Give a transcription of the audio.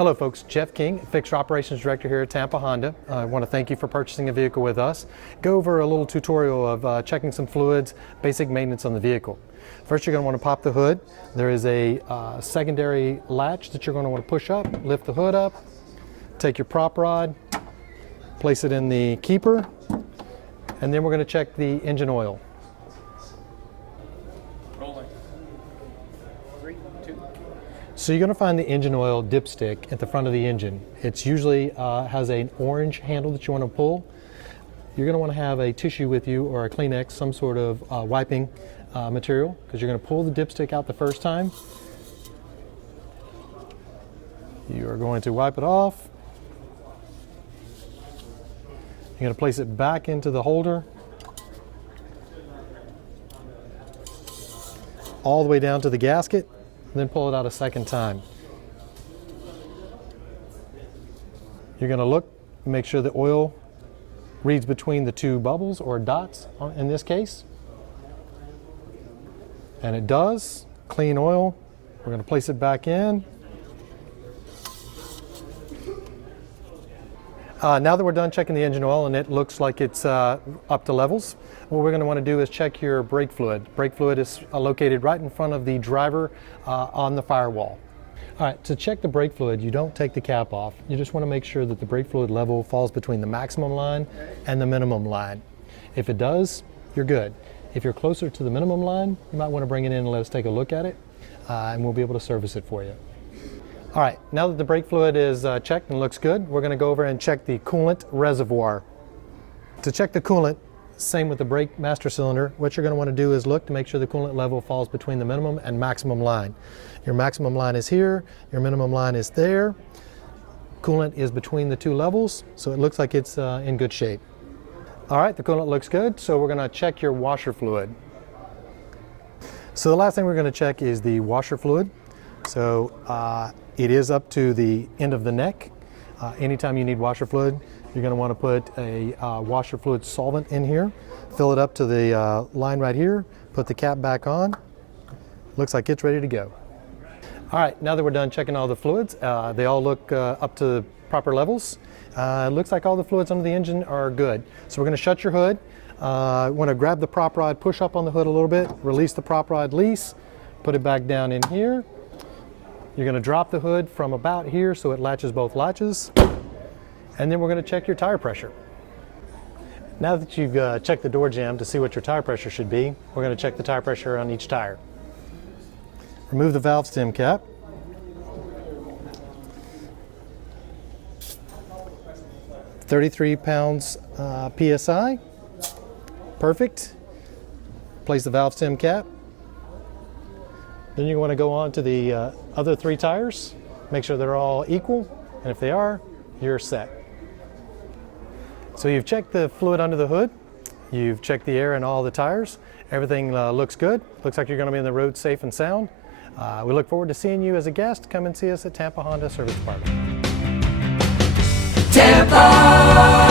Hello folks, Jeff King, Fixture Operations Director here at Tampa Honda. I want to thank you for purchasing a vehicle with us. Go over a little tutorial of checking some fluids, basic maintenance on the vehicle. First, you're going to want to pop the hood. There is a secondary latch that you're going to want to push up, lift the hood up, take your prop rod, place it in the keeper, and then we're going to check the engine oil. So you're going to find the engine oil dipstick at the front of the engine. It's usually has an orange handle that you want to pull. You're going to want to have a tissue with you or a Kleenex, some sort of wiping material, because you're going to pull the dipstick out the first time. You are going to wipe it off. You're going to place it back into the holder, all the way down to the gasket, and then pull it out a second time. You're going to look, make sure the oil reads between the two bubbles or dots in this case. And it does. Clean oil. We're going to place it back in. Now that we're done checking the engine oil and it looks like it's up to levels, what we're going to want to do is check your brake fluid. Brake fluid is located right in front of the driver on the firewall. All right, to check the brake fluid, you don't take the cap off. You just want to make sure that the brake fluid level falls between the maximum line and the minimum line. If it does, you're good. If you're closer to the minimum line, you might want to bring it in and let us take a look at it, and we'll be able to service it for you. All right, now that the brake fluid is checked and looks good, we're going to go over and check the coolant reservoir. To check the coolant, same with the brake master cylinder, what you're going to want to do is look to make sure the coolant level falls between the minimum and maximum line. Your maximum line is here, your minimum line is there. Coolant is between the two levels, so it looks like it's in good shape. All right, the coolant looks good, so we're going to check your washer fluid. So the last thing we're going to check is the washer fluid. So it is up to the end of the neck. Anytime you need washer fluid, you're going to want to put a washer fluid solvent in here, fill it up to the line right here, put the cap back on. Looks like it's ready to go. All right, now that we're done checking all the fluids, they all look up to proper levels. It looks like all the fluids under the engine are good. So we're going to shut your hood. Want to grab the prop rod, push up on the hood a little bit, release the prop rod lease, put it back down in here. You're going to drop the hood from about here so it latches both latches. And then we're going to check your tire pressure. Now that you've checked the door jamb to see what your tire pressure should be, we're going to check the tire pressure on each tire. Remove the valve stem cap. £33 PSI. Perfect. Place the valve stem cap. Then you want to go on to the other three tires, make sure they're all equal, and if they are, you're set. So you've checked the fluid under the hood, you've checked the air in all the tires, everything looks good, looks like you're going to be on the road safe and sound. We look forward to seeing you as a guest. Come and see us at Tampa Honda Service Department. Tampa!